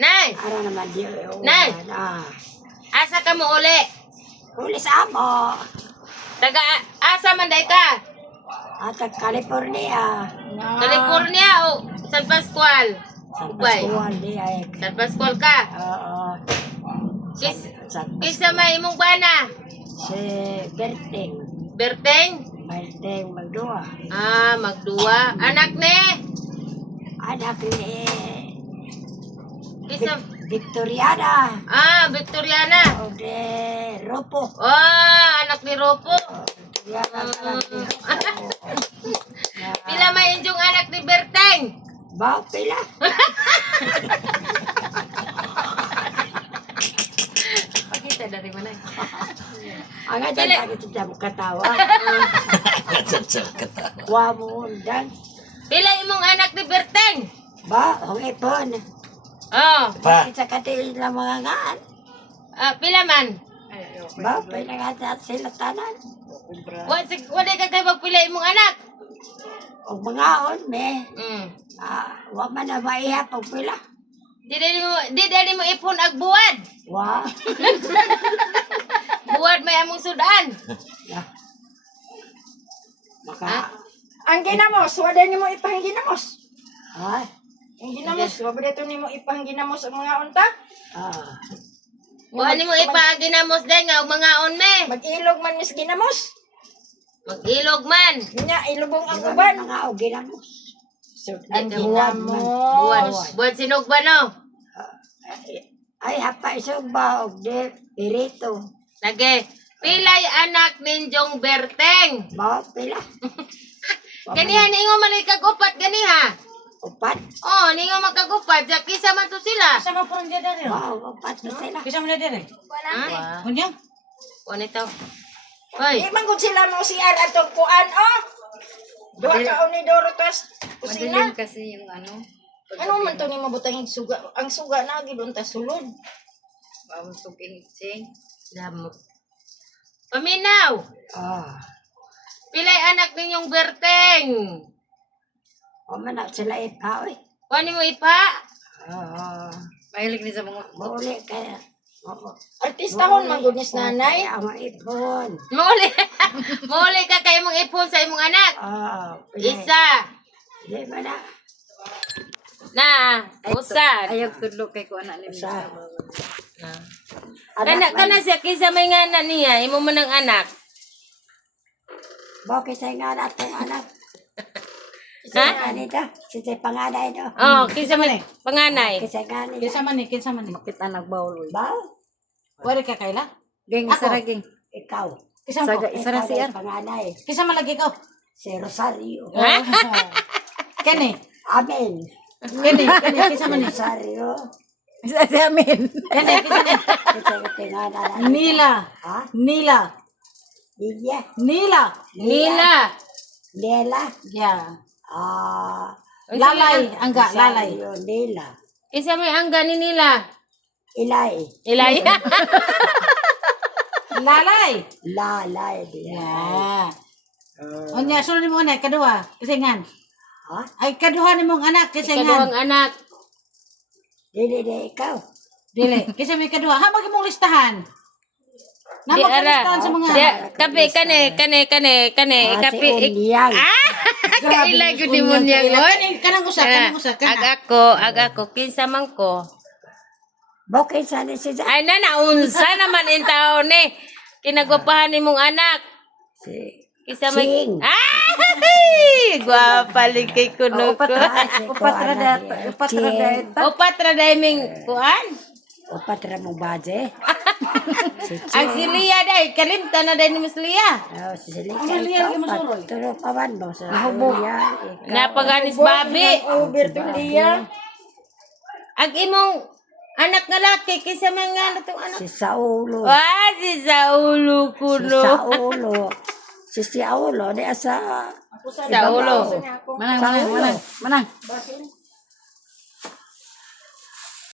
Nay! Ara naman di. Nay! Asa ka mo uli? Uli sa amo. Taga asa man day ka? Atag California. California o San Pascual? San Ubay. Pascual di ay. San Pascual ka? Oo. Kisa may imong bana? Si Berting. Berteng? Berting magdua. Ah, magduwa. Anak ni? Anak ni Kisa? Victoriana. Ah, Victoriana. O de Ropo. Ah, anak ni Ropo. Victoriana anak ni Ropo. Pila may inyong anak ni Berteng? Bao pila. Pakita dari mana? Ang aja Pila- lagi tidak katawa. Wa mo undan. Pila imong anak ni Berteng? Ba, ang ipon. Oh, Bakit sa katiin lang mga ngaan? pila man? Ba, pinangat sila tanan. Wala ka kayo magpila imong anak? O mga on, me. Wa man na maiha pag pila. Di dali mo ipon ag buwad. Wa. Buwad may among sudan. Ya. Maka, Ang ginamos, wala ni mo ipang ginamos. ha? Ang ginamos, wala dito ni mo ipang ginamos ang mga unta. Buwan mo ipaginamos din nga og mga onme. Mag-ilog man mis ginamos. Mag-ilog man. Nya ilubong ang Ang uban. mga o ginamos. Ang Buwan. ginamos. Buwan sinog ba no? Ay, hapa isog ba o de pirito. Lagi. Pilay anak ninjong Berteng. Ba, pila. Ganiha ningo malikag upat ganiha. Upat. Oh, ningo magkagupat. Sa kisa man to sila. Sa mga purong dia dari. Ba, upat na sila. Kisa mo na dari. Ha? Kunya? Kuan ito. Hoy. Imang gud sila mo siya atong kuan oh. Duha ka ni Dorotas. Kusina. Madilim kasi yung ano, Ano man to ni mabutang yung suga? Ang suga na gid unta sulod. bawang sing. Damo. Paminaw. Pilay anak ninyong Berteng. O man sila ipa, oy. Kuan mo ipa? Mahilig ni sa mga Mauli kaya. Artistahon man gud nis nanay. Ang ipon. Muli ka kay mong ipon sa imong anak. Isa. Di ba na? Usan. ayaw tudlo kay ko anak ni Sa. Kana siya kisa may ngana niya, imo man ang anak. Bakit sa nga na itong anak? Ha? Ganito. Kasi panganay no. Oh, kisa may panganay. Kasi ganito. Kinsa man ni? makita nagbawol. Ba? Wala ka kayla? Geng Ako? isa ra geng. Ikaw. Kinsa man ko? Isa ra siya. Panganay. Kinsa man lagi ko? Si Rosario. Kani. Amen. Kani kinsa man ni? Rosario. Isa si amin. Kani kinsa man? Kasi tingana na. Nila. Ha? Nila. Lilia. Nila. Nila. Lela. Yeah. Lalay, angga, lalay. Rosario, Lela. Kisa may angga ni nila. Ilay. Ilay. Lalay. Lalay. Yeah. Onya sunod mo na kadua, kisingan. Ha? Ay kaduha ni mong anak Ikaduhang kisingan. anak. Dili ikaw. Dili, kisa may kaduha. Ha mong listahan. Di Namag ara. listahan sa mga. Di kape kane. Kape. Unyang. Kaila gud ni mo niya gon. Kanang usa, Agako kinsa man ko. Bakit sana siya? Ay na naunsa naman in taon ni. Kinagwapahan nimong anak. Si Kisa may Sing. Ay! Gwapa ligay kuno ko. Upat ra data. Opat ra daiming kuan. Upat ra mo baje. Ang silia day kalimta na day ni Miss Lia. Si Silika. Ang Lia, yung masuroy. Turo pa man mo sa Lia. Napaganis babi. Bertulia. Ag imong anak nga laki kisa man nga natong anak. Si Saulo. Si Saulo Si kuno. Saulo. Si Saulo. Di asa. Saulo. Manang.